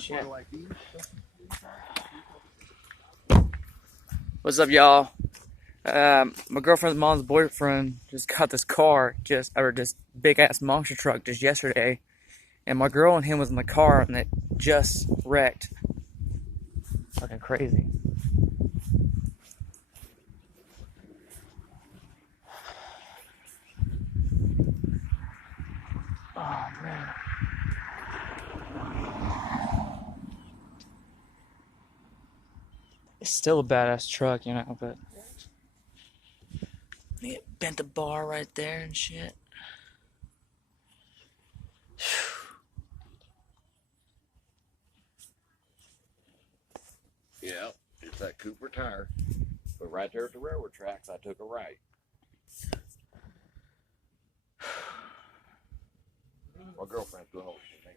Shit. What's up, y'all? My girlfriend's mom's boyfriend just got this car, this big ass monster truck just yesterday, and my girl and him was in the car, and it just wrecked. Fucking crazy. Oh man. It's still a badass truck, you know, but it bent the bar right there and shit. Yeah, it's that Cooper tire. But right there at the railroad tracks, I took a right. My girlfriend's going over to me.